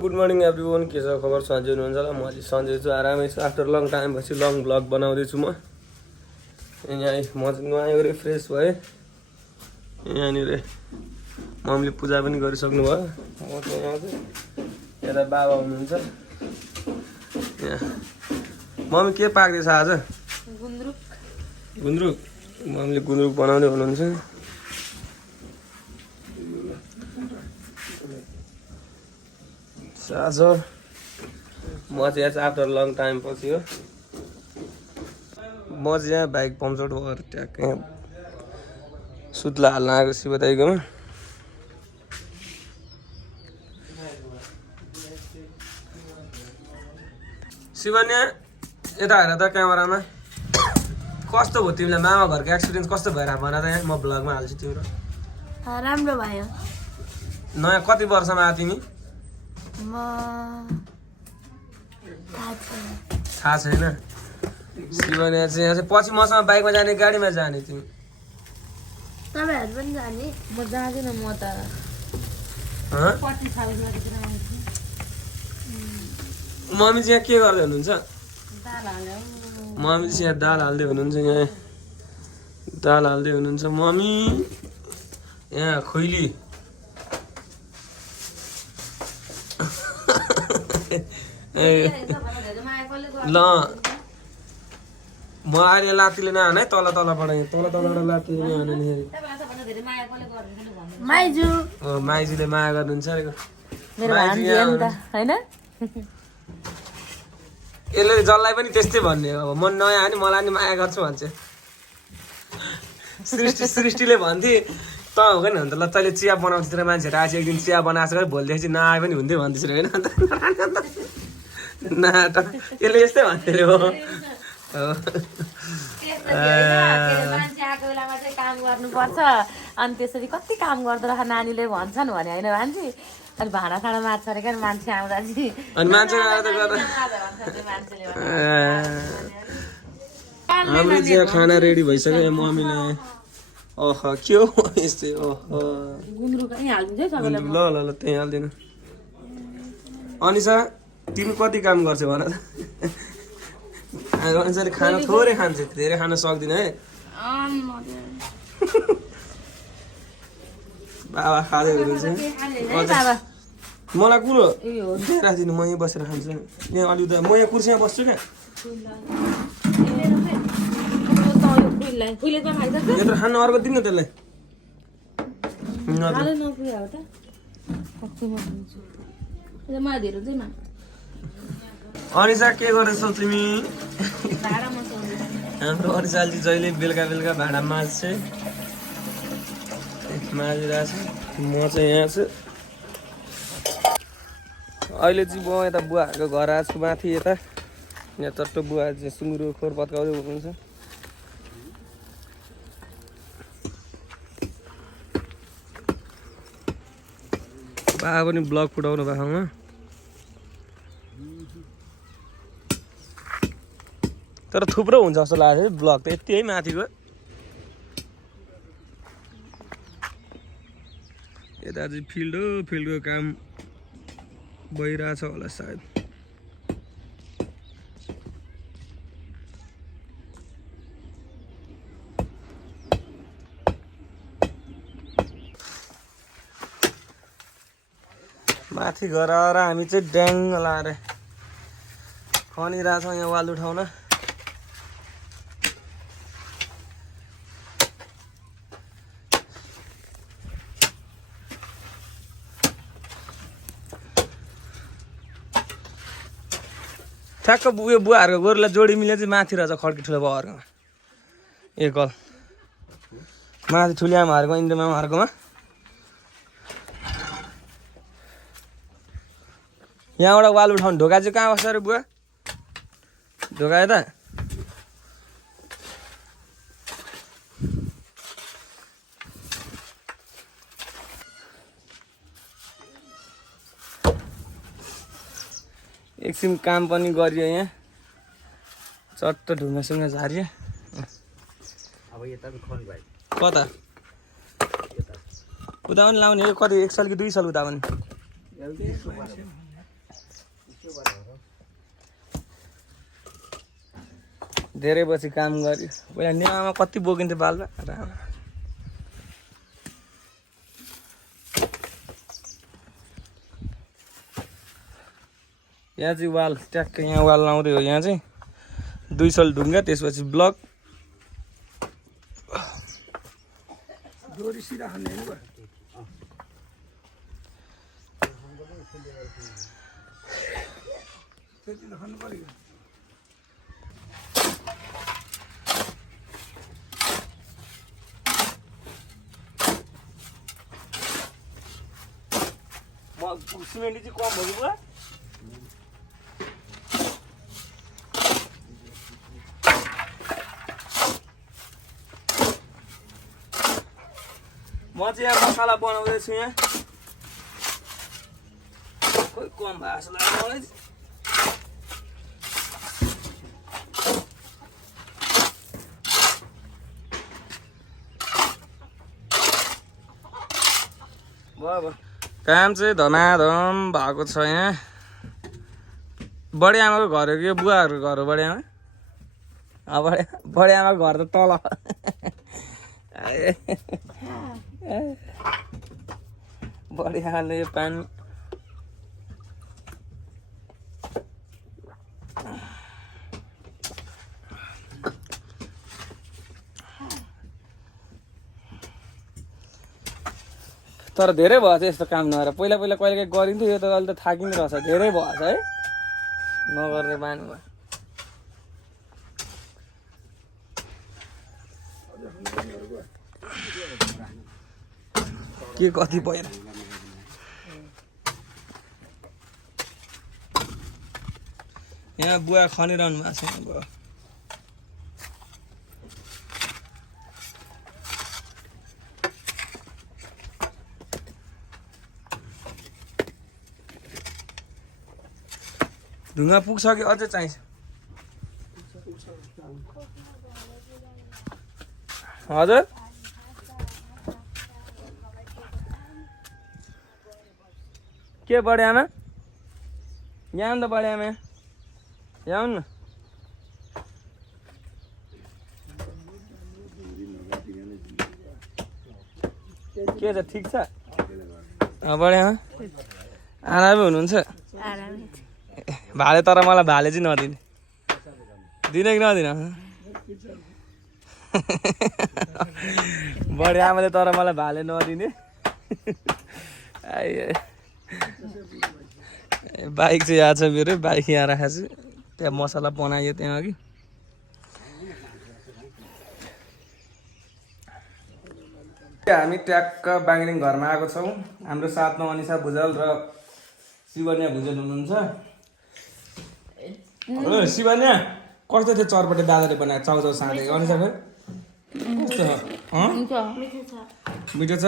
Good morning everyone, के छ खबर? सन्चै हुनुहुन्छ होला? म अहिले सन्चै छु, आरामै छु। आफ्टर लङ टाइम पछि लङ भ्लग बनाउँदैछु म। यहाँ म चाहिँ नुहायो गरी फ्रेस भएँ। यहाँनिर मम्मीले पूजा पनि गरिसक्नु भयो। म चाहिँ यहाँ चाहिँ यता बाबा हुनुहुन्छ यहाँ। मम्मी के पाक्दैछ आज? गुन्द्रुक। गुन्द्रुक? मम्मीले गुन्द्रुक बनाउँदै हुनुहुन्छ। आज म चाहिँ यहाँ आफ्टर लङ टाइम पछि हो। म चाहिँ यहाँ बाइक पम्चर भएर ट्याक्कै सुत्ला हाल्न आएको शिव दाइकोमा। शिवन्या यता हेर त क्यामेरामा। कस्तो भयो तिमीलाई मामा घरको एक्सपिरियन्स कस्तो भएर भन त? यहाँ म भ्लगमा हाल्छु तिम्रो। राम्रो भयो। नयाँ कति वर्षमा आयो तिमी? म थाहा छैन। शिवन्या चाहिँ यहाँ चाहिँ पछि मसँग बाइकमा जाने गाडीमा जाने तिमी? तपाईँहरू पनि जाने? म जाँदैन, म त मम्मी चाहिँ यहाँ के गर्दै हुनुहुन्छ? मम्मी चाहिँ यहाँ दाल हाल्दै हुनुहुन्छ। यहाँ दाल हाल्दै हुनुहुन्छ मम्मी। यहाँ खोइली ल म अहिले लात्तीले नहान है, तल तलबाट लात्तीले नहान नि। माइजू माइजूले माया गर्नुहुन्छ अरे। होइन यसले जसलाई पनि त्यस्तै भन्ने हो। म नयाँ नि मलाई नि माया गर्छु भन्छ। सृष्टिले भन्थे त हो नि त ल, तैँले चिया बनाउँछ र मान्छेहरू आज एक दिन चिया बनाएको छ, भोलिदेखि नआए पनि हुन्थ्यो भन्दैछ होइन अन्त। ना त यसले यस्तै भन्थ्यो अरे। हो मान्छे आएको बेलामा चाहिँ काम गर्नुपर्छ, अनि त्यसरी कति काम गर्दो नानीले भन्छन् भने होइन मान्छे। अनि भाँडासाँडा माझ्छ अरे क्या मान्छे आउँदा चाहिँ। अनि मान्छे आएर त गर्दा हाम्रो चाहिँ खाना रेडी भइसक्यो मम्मीले। ओह के हो यस्तै? ओह गुन्द्रुक हालिदिन्छ सबैलाई। ल ल ल त्यहीँ हालिदिनु। अनिसा तिमी कति काम गर्छौ भन त? अनुसारले खाना थोरै खान्छ, धेरै खान सक्दिनँ है। बाबा खाँदै हुनुहुन्छ। मलाई कुरो राखिदिनु, म यहीँ बसेर खान्छु। यहाँ अलि म यहाँ कुर्सीमा बस्छु क्या। यत्रो खानु अर्को दिनु न त्यसलाई। अनिसा के गर्दैछौ तिमी? हाम्रो अनिसाले चाहिँ जहिले बेलुका बेलुका भाँडा माझ्छ, माझिरहेको छ। म चाहिँ यहाँ छु अहिले चाहिँ। म यता बुवाहरूको घर आएको छु माथि यता। यहाँ चट्ट बुवा चाहिँ सुँगुरको खोर पत्काउँदै हुनुहुन्छ। बाबा पनि ब्लग फुटाउनु भएको ठाउँमा। तर थुप्रो हुन्छ जस्तो लाग्छ है ब्लग त, यति है माथिको। यता चाहिँ फिल्ड हो, फिल्डको काम भइरहेछ होला सायद। माथि घर आएर हामी चाहिँ ड्याङ लाएर खनिरहेछौँ यहाँ वाल उठाउन। ठ्याक्क उयो बुवाहरूको गोरुलाई जोडी मिले चाहिँ माथि रहेछ खड्की ठुलो बाबाहरूकोमा। एक कल माथि ठुली आमाहरूको, इन्द्र मामाहरूकोमा। यहाँबाट वाल उठाउनु। ढोका चाहिँ कहाँ बस्छ अरे बुवा? ढोका यता। एकछिन काम पनि गरियो यहाँ, चट्ट ढुङ्गासुङ्गा झारियो। अब यता कता उता पनि लाउने हो? कति एक साल कि 2 साल उता पनि? धेरै पछि काम गर्यो पहिला नेवामा कति बोकिन्थ्यो बालमा यहाँ चाहिँ वाल ट्याक्कै यहाँ वाल लाउँदै हो यहाँ चाहिँ 2 सल ढुङ्गा त्यसपछि ब्लक डोरी सिधा खन्ने नि त्यति त खन्नु पर्यो सिमेन्ट चाहिँ कम भयो बुवा म चाहिँ यहाँ मसाला बनाउँदैछु यहाँ खोइ कम भयो जस्तो लाग्यो मलाई भयो काम चाहिँ धमाधम भएको छ यहाँ बढी आमाको घर हो कि बुवाहरूको घर हो बढी आमा बढी आमाको घर त तल बढी आमाले यो पानी तर धेरै भएछ यस्तो काम नगरेर पहिला पहिला कहिले गरिन्थ्यो यो त अहिले त थाकिने रहेछ धेरै भएछ है नगर्ने बानी भयो के कति भयो यहाँ बुवा खनिरहनु भएको छ यहाँ भयो ढुङ्गा पुग्छ कि अझै चाहिन्छ हजुर के बढे आमा यहाँ त बढे आमा यहाँ न के छ ठिक छ बढे आमा आरामै हुनुहुन्छ भाले तर मलाई भाले चाहिँ नदिने दिने कि नदिन बढी आमाले तर मलाई भाले नदिने बाइक चाहिँ यहाँ छ मेरो बाइक यहाँ राखेको छु त्यहाँ मसला बनायो त्यहाँ अघि हामी ट्याक्क बाङ्लिङ घरमा आएको छौँ हाम्रो साथमा अनिसा भुजल र शिवन्या भुजल हुनुहुन्छ शिवन्या कस्तो थियो चरपटे दादाले बनाएको चाउचाउ साँधेको अनिसा खै कस्तो मिठो छ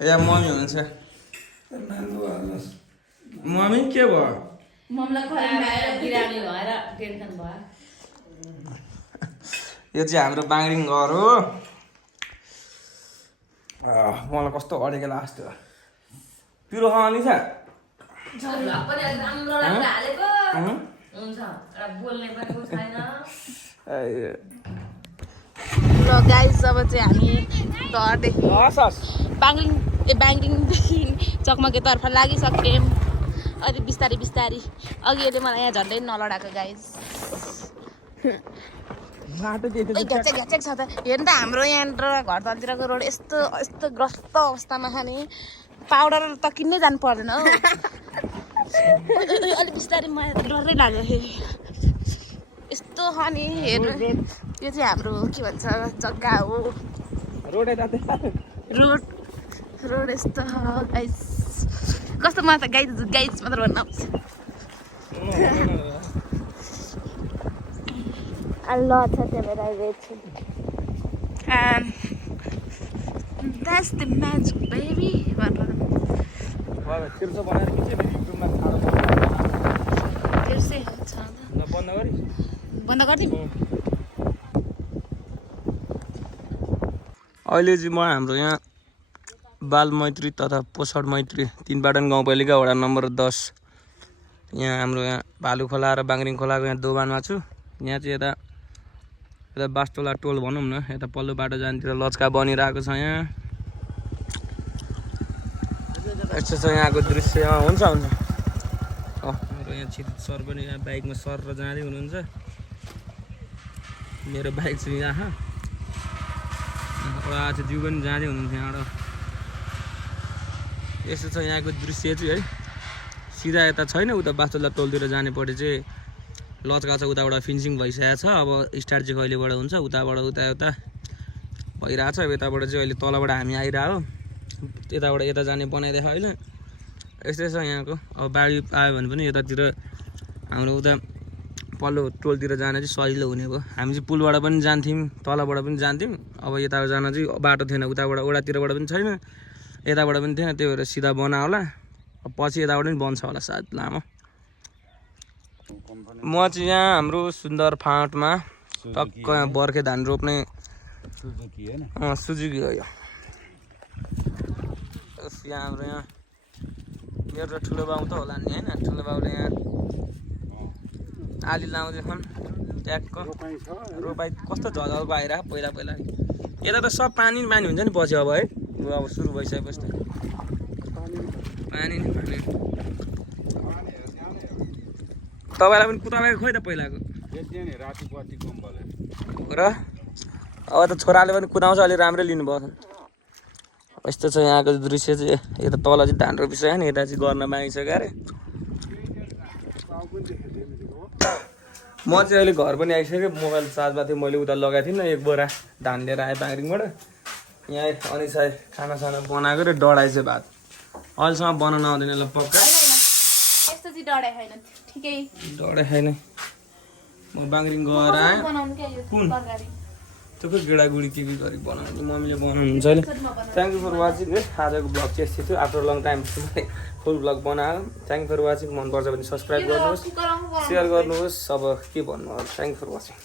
यहाँ मम्मी हुनुहुन्छ मम्मी के भयो यो चाहिँ हाम्रो बाङ्रिङ घर हो मलाई कस्तो अडेको लाग्छ पिरो खाने छ ल गाइस अब चाहिँ हामी घरदेखि ब्याङ्किङदेखि चकमकीतर्फ लागिसक्यौँ अहिले बिस्तारै बिस्तारै अघि अहिले मलाई यहाँ झन्डै नलडाएको गाइस घ्याचेक छ त हेर्नु त हाम्रो यहाँनिर घरतलतिरको रोड यस्तो यस्तो ग्रस्त अवस्थामा छ नि पाउडर त किन्नै जानु पर्दैन हौ अलिक बिस्तारै मलाई डरै लाग्यो यस्तो छ नि हेर्नु यो चाहिँ हाम्रो के भन्छ जग्गा हो रोड यस्तो गाइस कस्तो मलाई त गाइस मात्र भन्न आउँछ a lot of them that I waited. And that's the magic, baby. बन्द गरिदिउँ अहिले चाहिँ म हाम्रो यहाँ बाल मैत्री तथा पोषण मैत्री 3 पाटन गाउँपालिका वडा नम्बर 10 यहाँ हाम्रो यहाँ भालु खोला र बाङ्रिङ खोलाको यहाँ दोबानमा छु। यहाँ चाहिँ यता बास्तोला टोल भनौँ न, यता पल्लो बाटो जानेतिर लचका बनिरहेको छ। यहाँ यस्तो छ यहाँको दृश्य। हुन्छ हाम्रो यहाँ क्षितिज सर पनि यहाँ बाइकमा सर र जाँदै हुनुहुन्छ। मेरो बाइक छ यहाँ, आज जिउ पनि जाँदै हुनुहुन्छ यहाँबाट। यस्तो छ यहाँको दृश्य चाहिँ है। सिधा यता छैन, उता बास्तोला टोलतिर जानेपट्टि चाहिँ लचका छ, उताबाट फिनिसिङ भइसकेको छ। अब स्टार्ट चाहिँ कहिलेबाट हुन्छ, उताबाट उता भइरहेको छ। अब यताबाट चाहिँ अहिले तलबाट हामी आइरहेको, यताबाट यता जाने बनाइदिएको होइन। यस्तै छ यहाँको। अब बाढी आयो भने पनि यतातिर हाम्रो उता पल्लो टोलतिर जान चाहिँ सजिलो हुने भयो। हामी चाहिँ पुलबाट पनि जान्थ्यौँ, तलबाट पनि जान्थ्यौँ। अब यता जान चाहिँ बाटो थिएन, उताबाट ओडातिरबाट पनि छैन, यताबाट पनि थिएन। त्यही भएर सिधा बना होला। पछि यताबाट पनि बन्छ होला सायद लामो। म चाहिँ यहाँ हाम्रो सुन्दर फाँटमा टक्क यहाँ बर्खे धान रोप्ने सुजुकी हो यो। यहाँ हाम्रो यहाँ मेरो ठुलो बाउ त होला नि होइन, ठुलो बाउले यहाँ आली लाउँदैछन्। ट्याक्क रोपाइ कस्तो झलको आइरहेको पहिला यता त सब पानी हुन्छ नि पछि। अब है अब सुरु भइसकेपछि पानी तपाईँलाई पनि कुदाएको खोइ त पहिलाको र अब त छोराले पनि कुदाउँछ, अलि राम्रै लिनुभयो। यस्तो छ यहाँको दृश्य चाहिँ। यता तल चाहिँ धान रोपिसक्यो नि, यता चाहिँ गर्न मागिसक्यो अरे। म चाहिँ अहिले घर पनि आइसकेँ। मोबाइल चार्जमा थियो, मैले उता लगाएको थिइनँ। एक बोरा धान लिएर आएँ बाङ्रिङबाट। यहाँ अनि सायद खानासाना बनाएको र डढाइ चाहिँ भात अहिलेसम्म बनाउन आउँदैन। ल पक्का डढाइ छैन। म बाङ्रिङ गएर आएँ। कुन त्यो खोइ गेडागुडी के गरी बनाउनु, मम्मीले बनाउनुहुन्छ अहिले। थ्याङ्क यू फर वाचिङ है। आजको ब्लग चाहिँ यस्तै थियो। After long time full blog बनायो। Thank you for watching. मनपर्छ भने सब्सक्राइब गर्नुहोस्, सेयर गर्नुहोस्। अब के भन्नु, थ्याङ्क यू फर वाचिङ।